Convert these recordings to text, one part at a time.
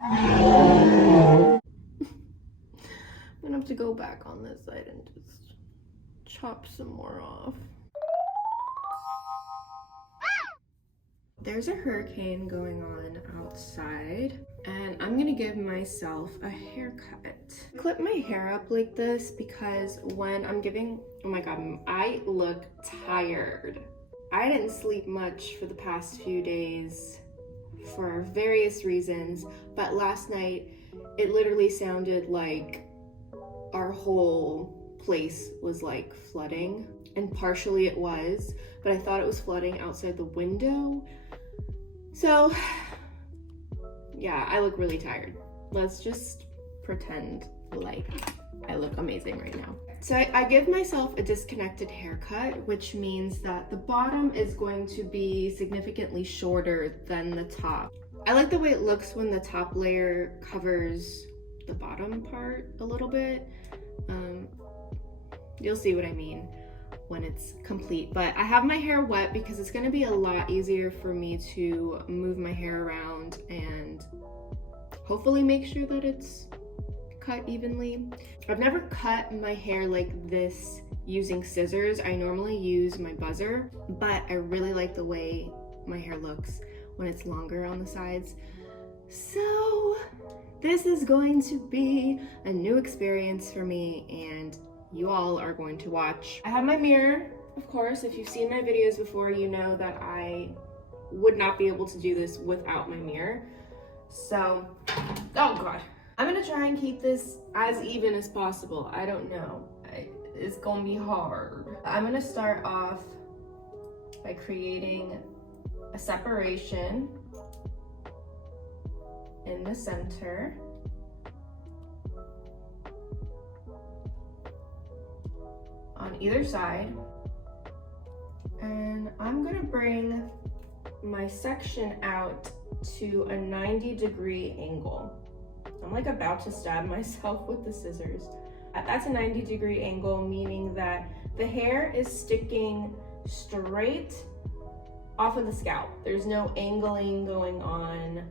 I'm gonna have to go back on this side and just chop some more off. There's a hurricane going on outside and I'm gonna give myself a haircut. Clip my hair up like this because when I'm giving, oh my god, I look tired. I didn't sleep much for the past few days for various reasons, but last night it literally sounded like our whole place was like flooding, and partially it was, but I thought it was flooding outside the window. So yeah, I look really tired. Let's just pretend like I look amazing right now. So I give myself a disconnected haircut, which means that the bottom is going to be significantly shorter than the top. I like the way it looks when the top layer covers the bottom part a little bit. You'll see what I mean when it's complete, but I have my hair wet because it's gonna be a lot easier for me to move my hair around and hopefully make sure that it's cut evenly. I've never cut my hair like this using scissors. I normally use my buzzer, but I really like the way my hair looks when it's longer on the sides. So this is going to be a new experience for me and you all are going to watch. I have my mirror, of course. If you've seen my videos before, you know that I would not be able to do this without my mirror. So, oh god. I'm gonna try and keep this as even as possible. I don't know. It's gonna be hard. I'm gonna start off by creating a separation in the center. On either side. And I'm gonna bring my section out to a 90-degree angle. I'm like about to stab myself with the scissors. That's a 90-degree angle, meaning that the hair is sticking straight off of the scalp. There's no angling going on.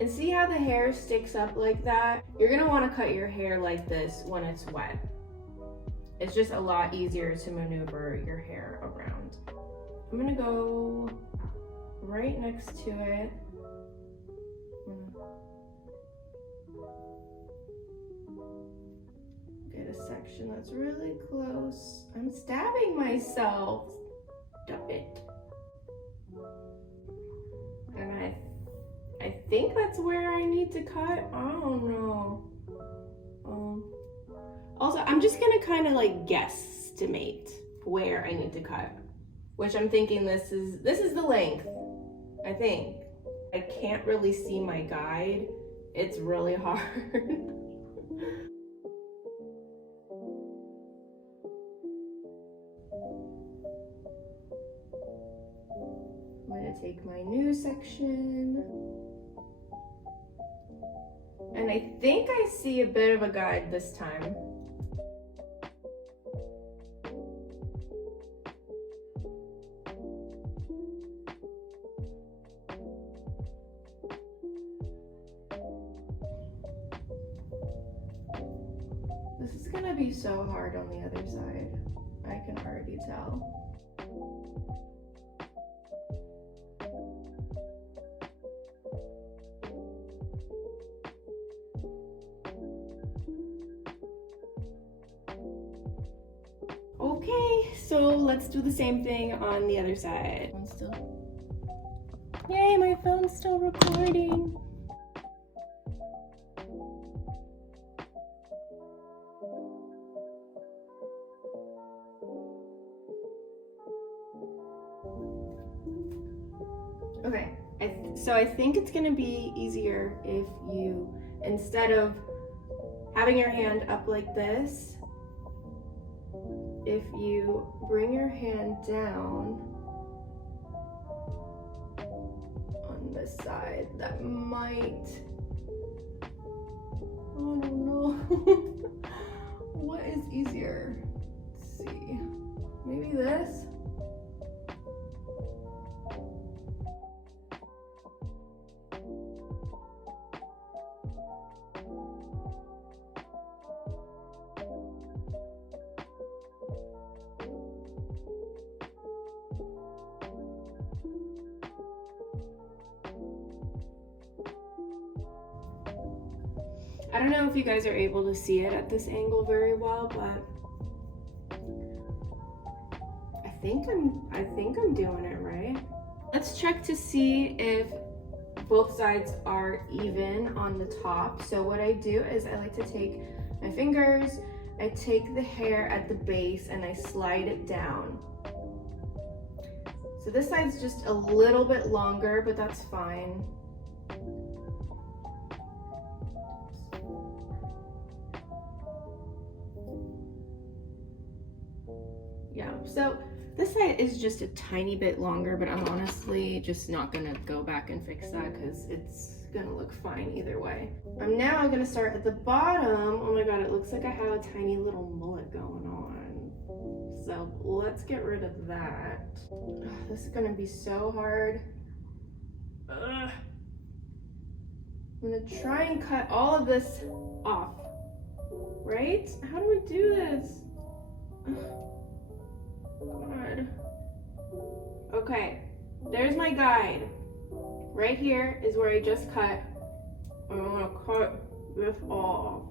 And see how the hair sticks up like that? You're gonna wanna cut your hair like this when it's wet. It's just a lot easier to maneuver your hair around. I'm gonna go right next to it. Get a section that's really close. I'm stabbing myself. Stop it. And I think that's where I need to cut. I don't know. Also, I'm just gonna kind of like guesstimate where I need to cut, which I'm thinking this is the length, I think. I can't really see my guide. It's really hard. I'm gonna take my new section. And I think I see a bit of a guide this time. This is gonna be so hard on the other side. I can already tell. Okay, so let's do the same thing on the other side. Yay, my phone's still recording. Okay, so I think it's gonna be easier if you, instead of having your hand up like this, if you bring your hand down on this side, that might, oh no, what is easier? Let's see, maybe this? I don't know if you guys are able to see it at this angle very well, but I think I'm doing it right. Let's check to see if both sides are even on the top. So what I do is I like to take my fingers, I take the hair at the base and I slide it down. So this side's just a little bit longer, but that's fine. Yeah, so this side is just a tiny bit longer, but I'm honestly just not gonna go back and fix that because it's gonna look fine either way. I'm now gonna start at the bottom. Oh my god, it looks like I have a tiny little mullet going on. So let's get rid of that. Ugh, this is gonna be so hard. Ugh. I'm gonna try and cut all of this off, right? How do we do this? Ugh. God. Okay, there's my guide. Right here is where I just cut. I'm gonna cut this off.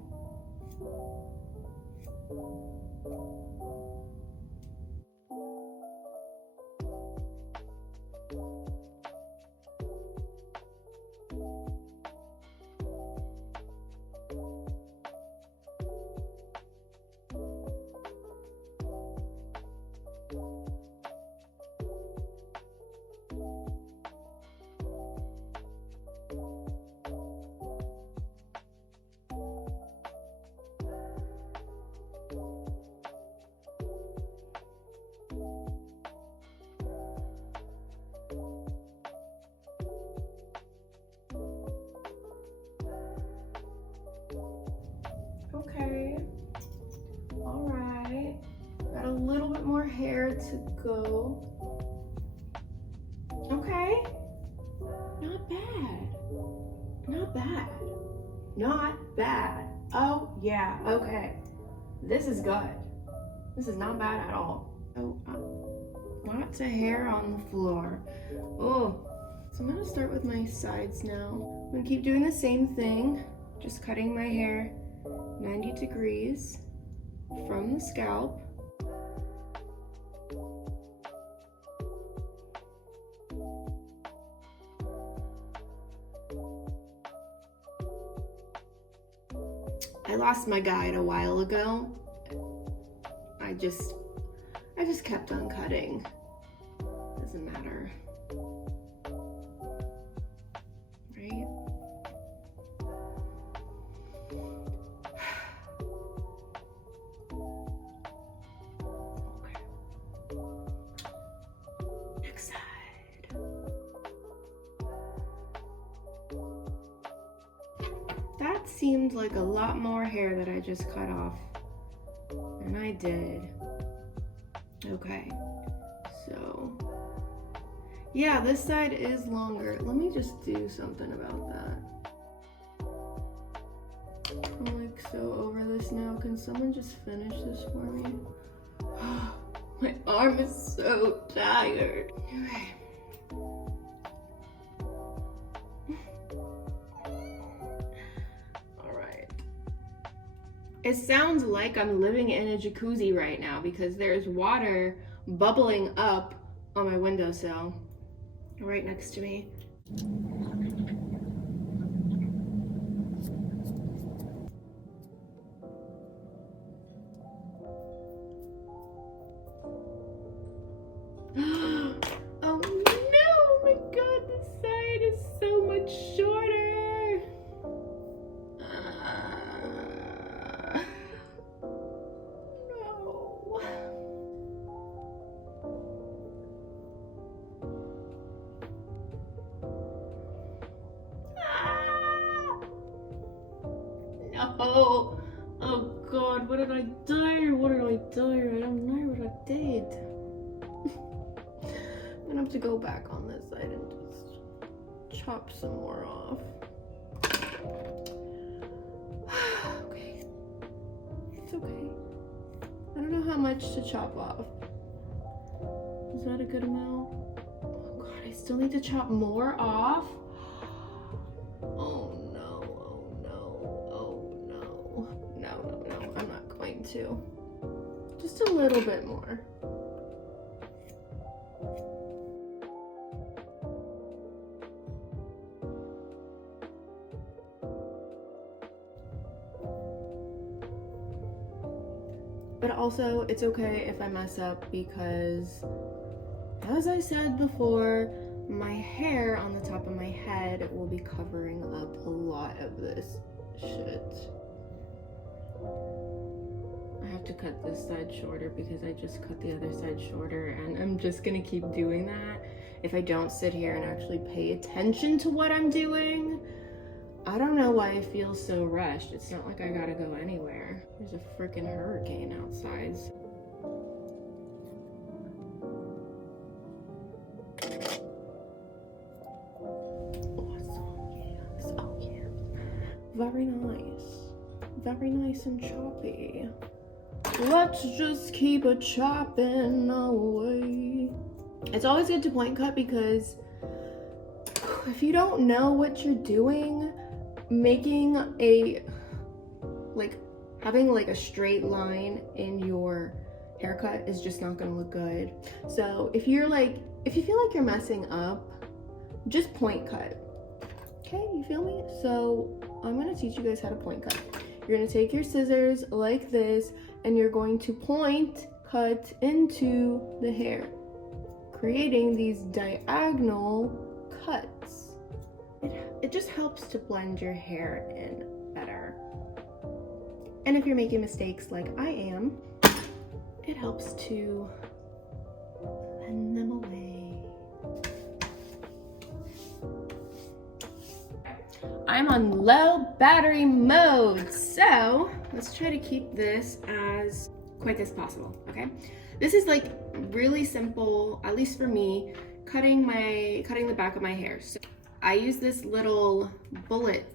Okay, all right, got a little bit more hair to go. Okay, not bad, not bad, not bad. Oh yeah, okay, this is good. This is not bad at all. Oh, lots of hair on the floor. Oh, so I'm gonna start with my sides now. I'm gonna keep doing the same thing, just cutting my hair 90 degrees from the scalp. I lost my guide a while ago. I just kept on cutting. Doesn't matter. Right? That seemed like a lot more hair that I just cut off, and I did. Okay, so yeah, this side is longer. Let me just do something about that. I'm like so over this now. Can someone just finish this for me? My arm is so tired. Okay. It sounds like I'm living in a jacuzzi right now because there's water bubbling up on my windowsill right next to me. Oh no, my God, this side is so much shorter. Oh, oh God, what did I do? What did I do? I don't know what I did. I'm gonna have to go back on this side and just chop some more off. Okay, it's okay. I don't know how much to chop off. Is that a good amount? Oh God, I still need to chop more off? Oh no, oh no, oh going to. Just a little bit more. But also, it's okay if I mess up because, as I said before, my hair on the top of my head will be covering up a lot of this shit. I have to cut this side shorter because I just cut the other side shorter, and I'm just gonna keep doing that if I don't sit here and actually pay attention to what I'm doing. I don't know why I feel so rushed. It's not like I gotta go anywhere. There's a freaking hurricane outside. Oh yeah. Very nice. Very nice and choppy. Let's just keep it chopping away. It's always good to point cut because if you don't know what you're doing, making a, having a straight line in your haircut is just not gonna look good. So if you feel like you're messing up, just point cut. Okay, you feel me? So I'm gonna teach you guys how to point cut. You're gonna take your scissors like this, and you're going to point cut into the hair, creating these diagonal cuts. It just helps to blend your hair in better. And if you're making mistakes like I am, it helps to blend them away. I'm on low battery mode, so let's try to keep this as quick as possible, okay? This is like really simple, at least for me, cutting the back of my hair. So I use this little bullet.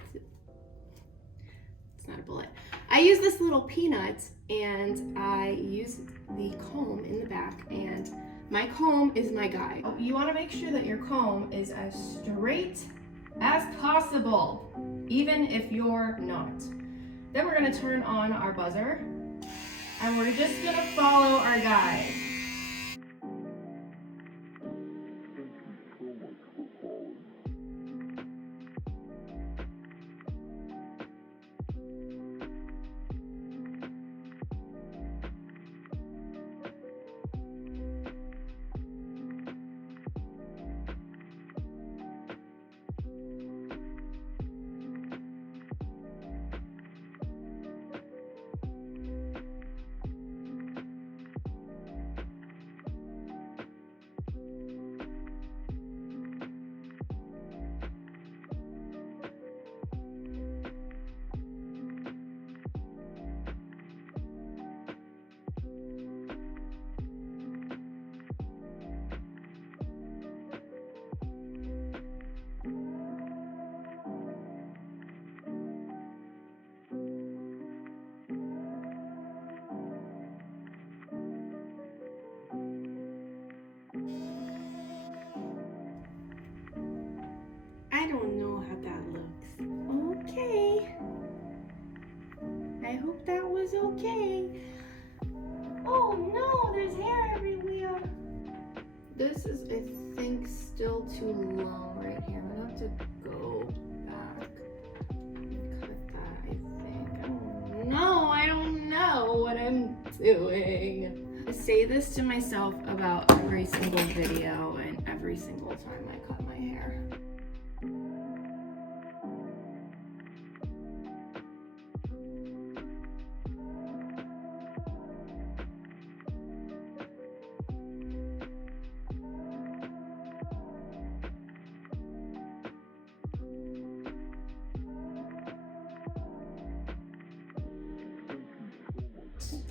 It's not a bullet. I use this little peanut, and I use the comb in the back, and my comb is my guide. You want to make sure that your comb is as straight as possible, even if you're not. Then we're going to turn on our buzzer, and we're just going to follow our guide. I don't know how that looks. Okay. I hope that was okay. Oh no, there's hair everywhere. This is, I think, still too long right here. I'm gonna have to go back and cut that, I think. Oh no, I don't know what I'm doing. I say this to myself about every single video and every single time I cut my hair.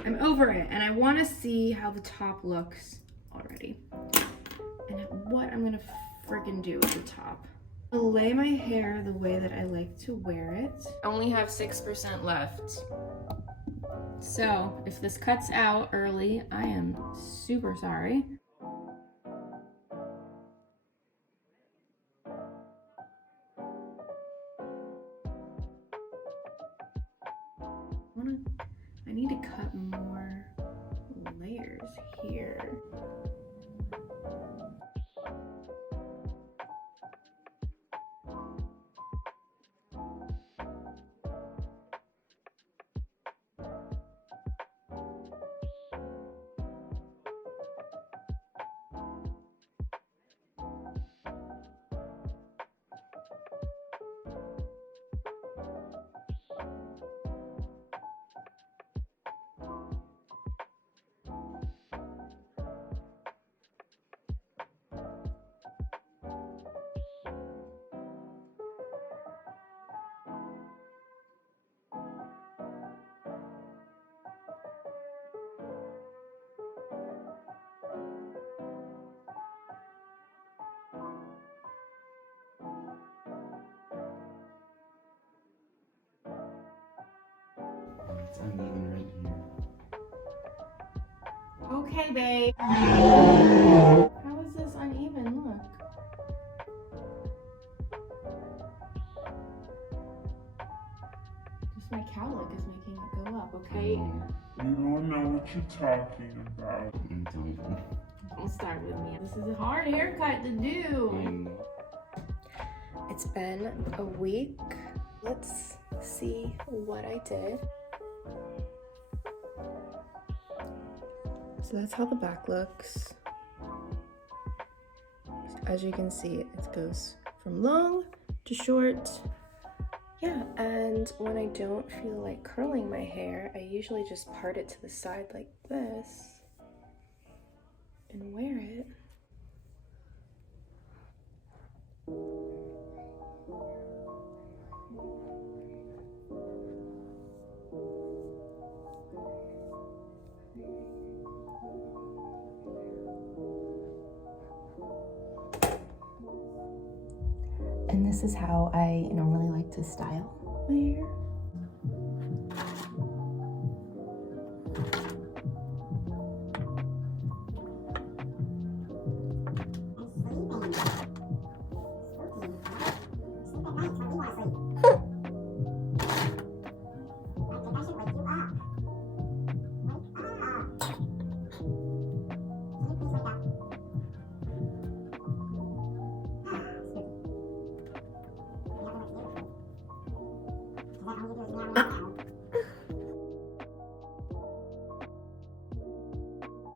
I'm over it, and I want to see how the top looks already and what I'm gonna freaking do with the top. I'll lay my hair the way that I like to wear it. I only have 6% left, so if this cuts out early, I am super sorry. I need to cut more layers here. It's uneven right here. Okay, babe. How is this uneven? Look. Just my cowlick is making it go up, okay? Mm, You don't know what you're talking about. don't. Don't start with me. This is a hard haircut to do. It's been a week. Let's see what I did. So that's how the back looks. As you can see, it goes from long to short. Yeah, and when I don't feel like curling my hair, I usually just part it to the side like this and wear it. And this is how I normally like to style my hair.